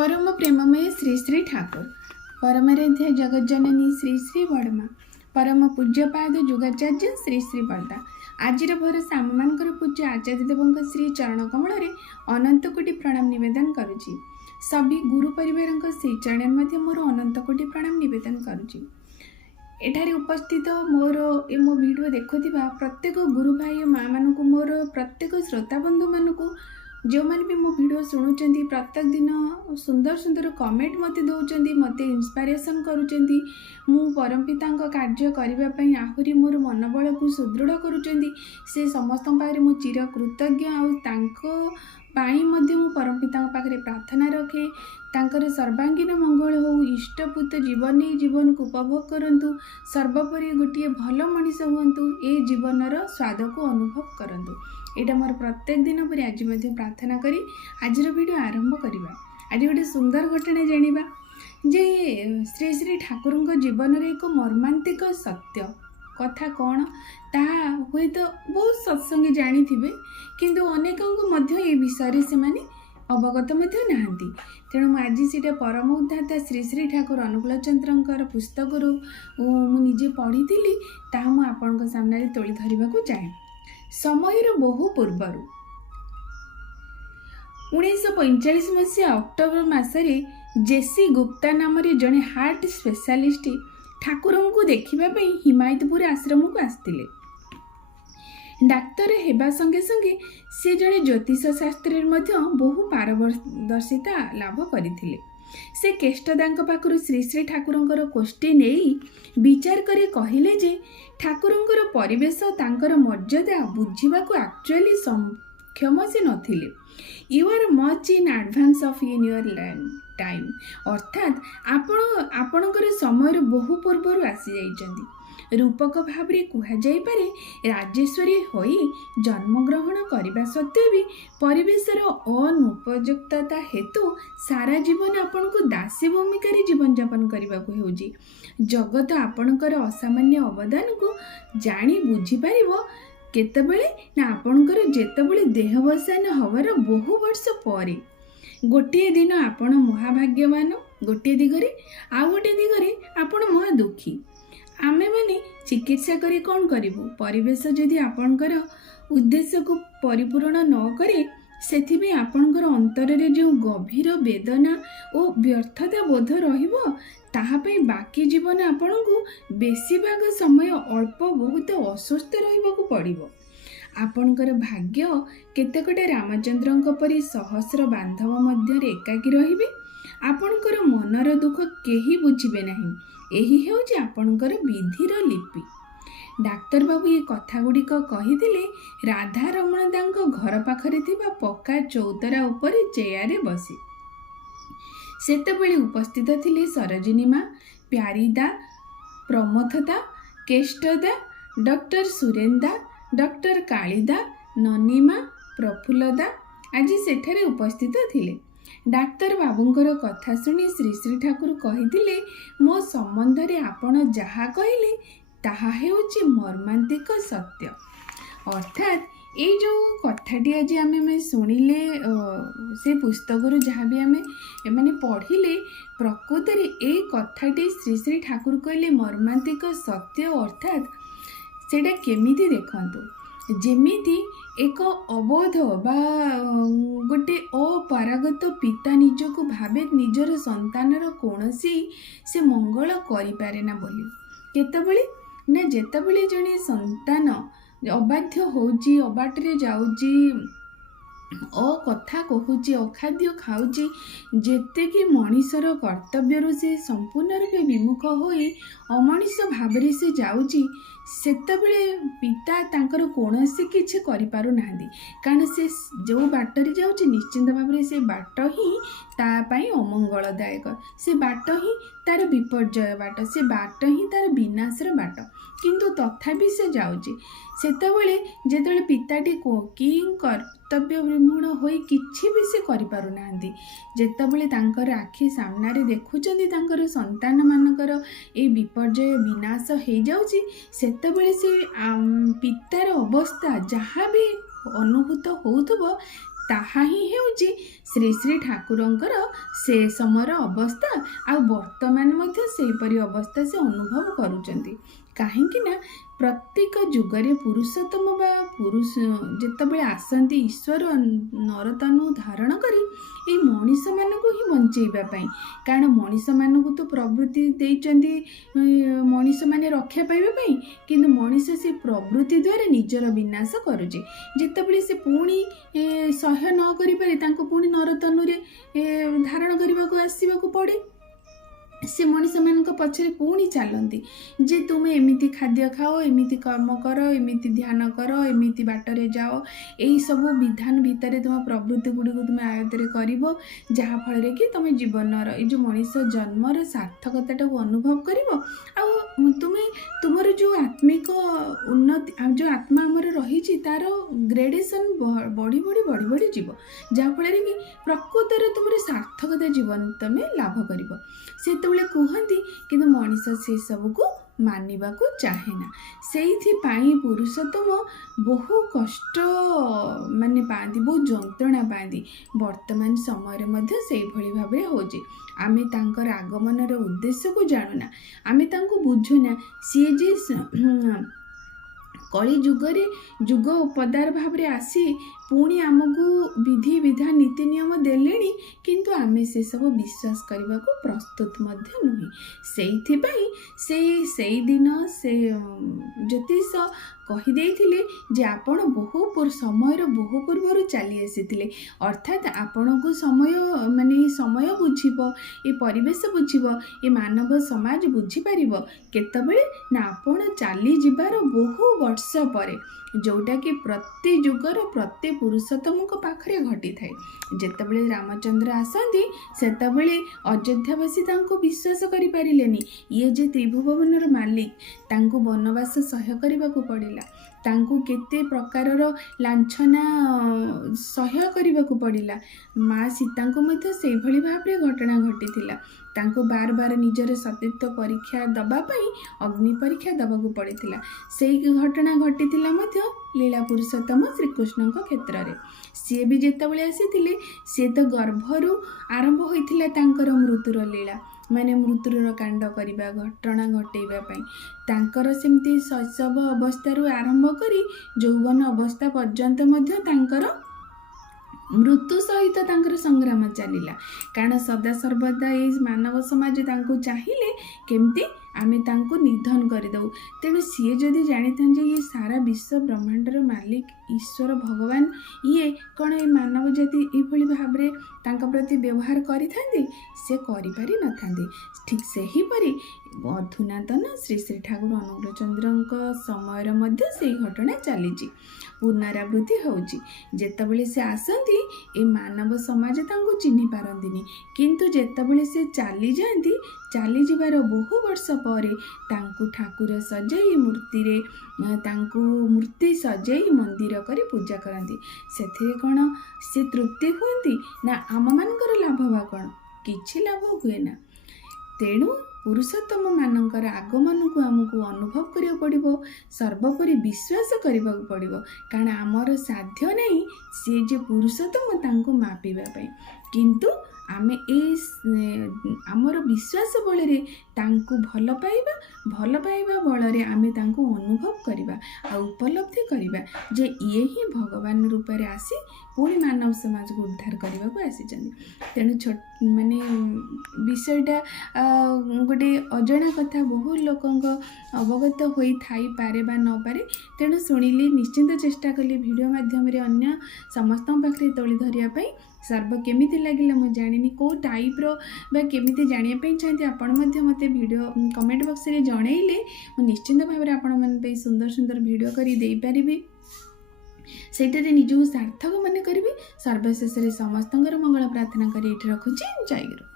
परम प्रेममय श्री श्री ठाकुर परमाराध्य जगज्जननी श्री श्री बड़मा परम पूज्यपाद जुगाचार्य श्री श्री बड़दा आजिर भरोसा आमମାନଙ୍କର पूज्य आचार्य देवଙ୍କ श्री चरण कमल अनंत कोटि प्रणाम निवेदन करुछि। सभी गुरु परिवार श्री चरण मध्य मोर अनंत कोटि प्रणाम निवेदन करुछि। एठारे उपस्थित मोर मो वीडियो देखुथिबा प्रत्येक गुरु भाई माँ मानकु मोर प्रत्येक श्रोता बंधु मानकु जो मैंने भी मो वीडियो शुणुंट प्रत्येक दिन सुंदर सुंदर कमेंट मत दौरान मत इंस्पिरेशन करुँच मु परमपिता कार्य करने आहरी मोर मनोबल को सुदृढ़ करुँच से समस्त पाखे मु चिर कृतज्ञ आई मु परमपिता पाखे प्रार्थना रखे तांकर सर्वांगीन मंगल हो इष्टपूत जीवन जीवन को उपभोग करंतु सर्वोपरि गोटे भल मनीष हुंतु ए जीवनर स्वाद को अनुभव करंतु। एटा मोर प्रत्येक दिन पर आज प्रार्थना करी आज वीडियो आरंभ करवा। आज गोटे सुंदर घटना जानिबा जे श्री श्री ठाकुर जीवन रे एक मर्मांतिक सत्य कथा कौन ता हुए तो बहुत सत्संगी जानी थिबे किंतु अनेकों मध्य ए विषय से माने अवगत नहांती। तेणु आज सीटा परम उद्धाता श्री श्री ठाकुर अनुकूल चंद्रंकर पुस्तक मुझे पढ़ी ता मु आपन सामने तोली धरने चाहे। समयर बहु पूर्वर 1945 मसीहा अक्टोबर मसरे जेसी गुप्ता नाम जड़े हार्ट स्पेशलिस्ट ठाकुर को देखापी हिमायतपुर आश्रम को आसते। डाक्तर हेबा संगे संगे से जड़े ज्योतिष शास्त्र बहु पारदर्शिता लाभ करथिले। से केष्टदा पाखु श्री श्री ठाकुर कोष्ठी नहीं विचार करे कहले जे ठाकुर परिवेश तांकर मर्यादा बुझा को एक्चुअली सक्षम से नथिले। You are much in advance of in your time अर्थात आपणकर समय बहु पूर्वर आसी जाइछन्ति। रूपक भाव में कहुपर राजेश्वरी होई जन्मग्रहण करने सत्वे भी परिवेशर अनुपयुक्तता हेतु सारा जीवन आपण को दासी भूमिका जीवन यापन करने को जगत आपणकर असामान्य अवदान को जानी बुझीपर केतबेले ना आपणकर जेतबेले देहावसान हवार बहु वर्ष पर गोटे दिन आपण महाभाग्यवान गोटे दिगरे आ गोटे दिगरे आपण महादुखी। आमे माने चिकित्सा करी कौन करिबु परिवेश जदि आपणकर उद्देश्य को परिपूर्ण न करे सेथिबे आपणकर अंतर रे जो गभीर वेदना और व्यर्थता बोध रहिबो ताहा पे बाकी जीवन आपणको बेसी भाग समय अल्प बहुत अस्वस्थ रहिबाकू पड़िबो। आपणकर भाग्य केतेकटे रामचंद्रंक परि सहस्र बांधव मध्य एकाकी रहिबे आपणकर मनर दुख केही बुझिबे नाही। यही हेउछि आपणकर विधिर लिपि। डाक्तर बाबू ये कथा गुड़िक कही राधा रमण दांक घर पाखरे थिबा पक्का चौतरा उपर चेयारे बसी सेतबेले उपस्थित थिले सरोजिनी माँ प्यारीदा प्रमथदा केष्टदा डॉक्टर सुरेंदा डॉक्टर कालीदा ननीमा प्रफुल्लदा आज सेठारे उपस्थित थिले। डाक्तर बाबूंकर कथा शुणी श्री श्री ठाकुर कही मो संबंध रे आपण जहा कहले ताहा हेउछि मर्मांतिक सत्य। अर्थात ये जो कथाटी आज आम शुणिले से पुस्तक जहाँ भी आम एमाने पढ़िले प्रकृत में ये कथाटी श्री श्री ठाकुर कहले मर्मांतिक सत्य। अर्थात सेटा केमिति देखंतु जेमिति एक अबोध बा गोटे अपारगत पिता निजको भावे निजर संतानर कौनसी से मंगल करिपारे ना बोली केतबेले ना जेतबेले जने संतान अबाध्य होउची अबाटरे जाउची कथा कहूची अखाद्य खाऊची जेते कि मनीषर कर्तव्य से संपूर्ण रूपे विमुख होई अमनीष भाव से जाउची सेतबेले पिता तांकर कौनसी किछि करि पारु नांदी कारण से जो बाटरे जाउची निश्चिंत भाव से बाट ही ता पई अमंगलदायक से बाट ही तार विपर्जय बाट से बाट ही तार विनाशर बाट किंतु तथापि से जाउची सेतबेले जेतबेले पिताटी कि कर्तव्य विमूढ़ होई किछि भी से करि पारु नांदी जेतबेले तांकर आखि सामना रे देखुचंदी तांकर संतान मानकर ए विपर्जय विनाश हो जाउची सेतबेले से पितार अवस्था जहाँ भी अनुभूत होउथबो ତାହା ହିଁ ହେଉଛି ଶ୍ରୀ ଶ୍ରୀ ଠାକୁରଙ୍କର ସେ ସମୟର ଅବସ୍ଥା। ଆଉ ବର୍ତ୍ତମାନ ମଧ୍ୟ ସେହିପରି ଅବସ୍ଥା ସେ ଅନୁଭବ କରୁଛନ୍ତି। କାହିଁକି ନା ପ୍ରତ୍ୟେକ ଯୁଗରେ ପୁରୁଷୋତ୍ତମ ବା ପୁରୁଷ ଯେତେବେଳେ ଆସନ୍ତି ଈଶ୍ୱର ନରତନୁ ଧାରଣ କରି ଏଇ ମଣିଷମାନଙ୍କୁ ହିଁ ବଞ୍ଚେଇବା ପାଇଁ। କାରଣ ମଣିଷମାନଙ୍କୁ ତ ପ୍ରବୃତ୍ତି ଦେଇଛନ୍ତି ମଣିଷମାନେ ରକ୍ଷା ପାଇବା ପାଇଁ, କିନ୍ତୁ ମଣିଷ ସେ ପ୍ରବୃତ୍ତି ଦ୍ୱାରା ନିଜର ବିନାଶ କରୁଛି। ଯେତେବେଳେ ସେ ପୁଣି ସହ୍ୟ ନ କରିପାରେ ତାଙ୍କୁ ପୁଣି ନରତନୁରେ ଧାରଣ କରିବାକୁ ଆସିବାକୁ ପଡ଼େ। ସେ ମଣିଷମାନଙ୍କ ପଛରେ ପୁଣି ଚାଲନ୍ତି ଯେ ତୁମେ ଏମିତି ଖାଦ୍ୟ ଖାଅ, ଏମିତି କର୍ମ କର, ଏମିତି ଧ୍ୟାନ କର, ଏମିତି ବାଟରେ ଯାଅ, ଏହିସବୁ ବିଧାନ ଭିତରେ ତୁମ ପ୍ରବୃତ୍ତି ଗୁଡ଼ିକୁ ତୁମେ ଆୟତ୍ତରେ କରିବ, ଯାହାଫଳରେ କି ତୁମେ ଜୀବନର ଏଇ ଯେଉଁ ମଣିଷ ଜନ୍ମର ସାର୍ଥକତାଟାକୁ ଅନୁଭବ କରିବ। ଆଉ ତୁମେ ତୁମର ଯେଉଁ ଆତ୍ମିକ ଉନ୍ନତି, ଯେଉଁ ଆତ୍ମା ଆମର ରହିଛି ତାର ଗ୍ରେଡେସନ୍ ବଢ଼ି ବଢ଼ି ବଢ଼ି ବଢ଼ି ଯିବ, ଯାହାଫଳରେ କି ପ୍ରକୃତରେ ତୁମର ସାର୍ଥକତା ଜୀବନ ତୁମେ ଲାଭ କରିବ। ସେତେବେଳେ କୁହନ୍ତି, କିନ୍ତୁ ମଣିଷ ସେସବୁକୁ ମାନିବାକୁ ଚାହେଁ ନା। ସେଇଥିପାଇଁ ପୁରୁଷୋତ୍ତମ ବହୁ କଷ୍ଟ ପାଆନ୍ତି, ବହୁତ ଯନ୍ତ୍ରଣା ପାଆନ୍ତି। ବର୍ତ୍ତମାନ ସମୟରେ ମଧ୍ୟ ସେଇଭଳି ଭାବରେ ହେଉଛି। ଆମେ ତାଙ୍କର ଆଗମନର ଉଦ୍ଦେଶ୍ୟକୁ ଜାଣୁନା, ଆମେ ତାଙ୍କୁ ବୁଝୁନା। ସିଏ ଯେ କଳି ଯୁଗରେ ଯୁଗ ପଦାର ଭାବରେ ଆସି ପୁଣି ଆମକୁ ବିଧି ବିଧାନ ନୀତି ନିୟମ ଦେଲେଣି, କିନ୍ତୁ ଆମେ ସେସବୁ ବିଶ୍ୱାସ କରିବାକୁ ପ୍ରସ୍ତୁତ ମଧ୍ୟ ନୁହେଁ। ସେଇଥିପାଇଁ ସେଇଦିନ ସେ ଜ୍ୟୋତିଷ କହିଦେଇଥିଲେ ଯେ ଆପଣ ସମୟର ବହୁ ପୂର୍ବରୁ ଚାଲି ଆସିଥିଲେ। ଅର୍ଥାତ୍ ଆପଣଙ୍କୁ ସମୟ ବୁଝିବ, ଏ ପରିବେଶ ବୁଝିବ, ଏ ମାନବ ସମାଜ ବୁଝିପାରିବ କେତେବେଳେ ନା ଆପଣ ଚାଲିଯିବାର ବହୁ ବର୍ଷ ପରେ, ଯେଉଁଟାକି ପ୍ରତି ଯୁଗର ପ୍ରତି ପୁରୁଷୋତ୍ତମଙ୍କ ପାଖରେ ଘଟିଥାଏ। ଯେତେବେଳେ ରାମଚନ୍ଦ୍ର ଆସନ୍ତି ସେତେବେଳେ ଅଯୋଧ୍ୟାବାସୀ ତାଙ୍କୁ ବିଶ୍ୱାସ କରିପାରିଲେନି। ଇଏ ଯେ ତ୍ରିଭୁବନର ମାଲିକ, ତାଙ୍କୁ ବନବାସ ସହ୍ୟ କରିବାକୁ ପଡ଼ିଲା, ତାଙ୍କୁ କେତେ ପ୍ରକାରର ଲାଞ୍ଛନା ସହ୍ୟ କରିବାକୁ ପଡ଼ିଲା। ମା ସୀତାଙ୍କୁ ମଧ୍ୟ ସେଇଭଳି ଭାବରେ ଘଟଣା ଘଟିଥିଲା। ତାଙ୍କୁ ବାର ବାର ନିଜର ସତୀତ୍ୱ ପରୀକ୍ଷା ଦେବା ପାଇଁ ଅଗ୍ନି ପରୀକ୍ଷା ଦେବାକୁ ପଡ଼ିଥିଲା। ସେଇ ଘଟଣା ଘଟିଥିଲା ମଧ୍ୟ ଲୀଳା ପୁରୁଷୋତ୍ତମ ଶ୍ରୀକୃଷ୍ଣଙ୍କ କ୍ଷେତ୍ରରେ। ସିଏ ବି ଯେତେବେଳେ ଆସିଥିଲେ, ସିଏ ତ ଗର୍ଭରୁ ଆରମ୍ଭ ହୋଇଥିଲା ତାଙ୍କର ମୃତ୍ୟୁର ଲୀଳା, ମୃତ୍ୟୁର କାଣ୍ଡ କରିବା, ଘଟଣା ଘଟେଇବା ପାଇଁ। ତାଙ୍କର ସେମିତି ଶୈଶବ ଅବସ୍ଥାରୁ ଆରମ୍ଭ କରି ଯୌବନ ଅବସ୍ଥା ପର୍ଯ୍ୟନ୍ତ ମଧ୍ୟ ତାଙ୍କର ମୃତ୍ୟୁ ସହିତ ତାଙ୍କର ସଂଗ୍ରାମ ଚାଲିଲା। କାରଣ ସଦାସର୍ବଦା ଏଇ ମାନବ ସମାଜ ତାଙ୍କୁ ଚାହିଁଲେ କେମିତି ଆମେ ତାଙ୍କୁ ନିଧନ କରିଦେଉ। ତେଣୁ ସିଏ ଯଦି ଜାଣିଥାନ୍ତି ଯେ ଇଏ ସାରା ବିଶ୍ୱ ବ୍ରହ୍ମାଣ୍ଡର ମାଲିକ ଈଶ୍ୱର ଭଗବାନ, ଇଏ କ'ଣ ଏଇ ମାନବ ଜାତି ଏଇଭଳି ଭାବରେ ତାଙ୍କ ପ୍ରତି ବ୍ୟବହାର କରିଥାନ୍ତି? ସେ କରିପାରିନଥାନ୍ତି। ଠିକ୍ ସେହିପରି ଅଧୁନାତନ ଶ୍ରୀ ଶ୍ରୀ ଠାକୁର ଅନୁକୂଳଚନ୍ଦ୍ରଙ୍କ ସମୟରେ ମଧ୍ୟ ସେଇ ଘଟଣା ଚାଲିଛି, ପୁନରାବୃତ୍ତି ହେଉଛି। ଯେତେବେଳେ ସେ ଆସନ୍ତି ଏ ମାନବ ସମାଜ ତାଙ୍କୁ ଚିହ୍ନି ପାରନ୍ତିନି, କିନ୍ତୁ ଯେତେବେଳେ ସେ ଚାଲିଯାଆନ୍ତି, ଚାଲିଯିବାର ବହୁ ବର୍ଷ ପରେ ତାଙ୍କୁ ଠାକୁର ସଜାଇ ତାଙ୍କୁ ମୂର୍ତ୍ତି ସଜାଇ ମନ୍ଦିର କରି ପୂଜା କରନ୍ତି। ସେଥିରେ କ'ଣ ସେ ତୃପ୍ତି ହୁଅନ୍ତି ନା ଆମମାନଙ୍କର ଲାଭ ବା କ'ଣ? କିଛି ଲାଭ ହୁଏ ନା। ତେଣୁ ପୁରୁଷୋତ୍ତମ ମାନଙ୍କର ଆଗମନକୁ ଆମକୁ ଅନୁଭବ କରିବାକୁ ପଡ଼ିବ, ସର୍ବୋପରି ବିଶ୍ୱାସ କରିବାକୁ ପଡ଼ିବ। କାରଣ ଆମର ସାଧ୍ୟ ନାହିଁ ସିଏ ଯେ ପୁରୁଷୋତ୍ତମ ତାଙ୍କୁ ମାପିବା ପାଇଁ, କିନ୍ତୁ ଆମେ ଆମର ବିଶ୍ୱାସ ବଳରେ ତାଙ୍କୁ ଭଲ ପାଇବା ବଳରେ ଆମେ ତାଙ୍କୁ ଅନୁଭବ କରିବା ଆଉ ଉପଲବ୍ଧି କରିବା ଯେ ଇଏ ହିଁ ଭଗବାନ ରୂପରେ ଆସି ପୁଣି ମାନବ ସମାଜକୁ ଉଦ୍ଧାର କରିବାକୁ ଆସିଛନ୍ତି। ତେଣୁ ବିଷୟଟା ଗୋଟେ ଅଜଣା କଥା, ବହୁ ଲୋକଙ୍କ ଅବଗତ ହୋଇଥାଇପାରେ ବା ନପାରେ। ତେଣୁ ଶୁଣିଲି, ନିଶ୍ଚିନ୍ତ ଚେଷ୍ଟା କଲି ଭିଡ଼ିଓ ମାଧ୍ୟମରେ ଅନ୍ୟ ସମସ୍ତଙ୍କ ପାଖରେ ତୋଳି ଧରିବା ପାଇଁ। କେମିତି ଲାଗିଲା ମୁଁ ଜାଣିନି, କେଉଁ ଟାଇପ୍ର ବା କେମିତି ଜାଣିବା ପାଇଁ ଚାହାନ୍ତି ଆପଣ ମଧ୍ୟ ମୋତେ ଭିଡ଼ିଓ କମେଣ୍ଟ ବକ୍ସରେ ଜଣେଇଲେ ମୁଁ ନିଶ୍ଚିନ୍ତ ଭାବରେ ଆପଣମାନଙ୍କ ପାଇଁ ସୁନ୍ଦର ସୁନ୍ଦର ଭିଡ଼ିଓ କରି ଦେଇପାରିବି। ସେଇଟାରେ ନିଜକୁ ସାର୍ଥକ ମନେ କରିବି। ସର୍ବଶେଷରେ ସମସ୍ତଙ୍କର ମଙ୍ଗଳ ପ୍ରାର୍ଥନା କରି ଏଇଠି ରଖୁଛି। ଜୟ ଗୁରୁ।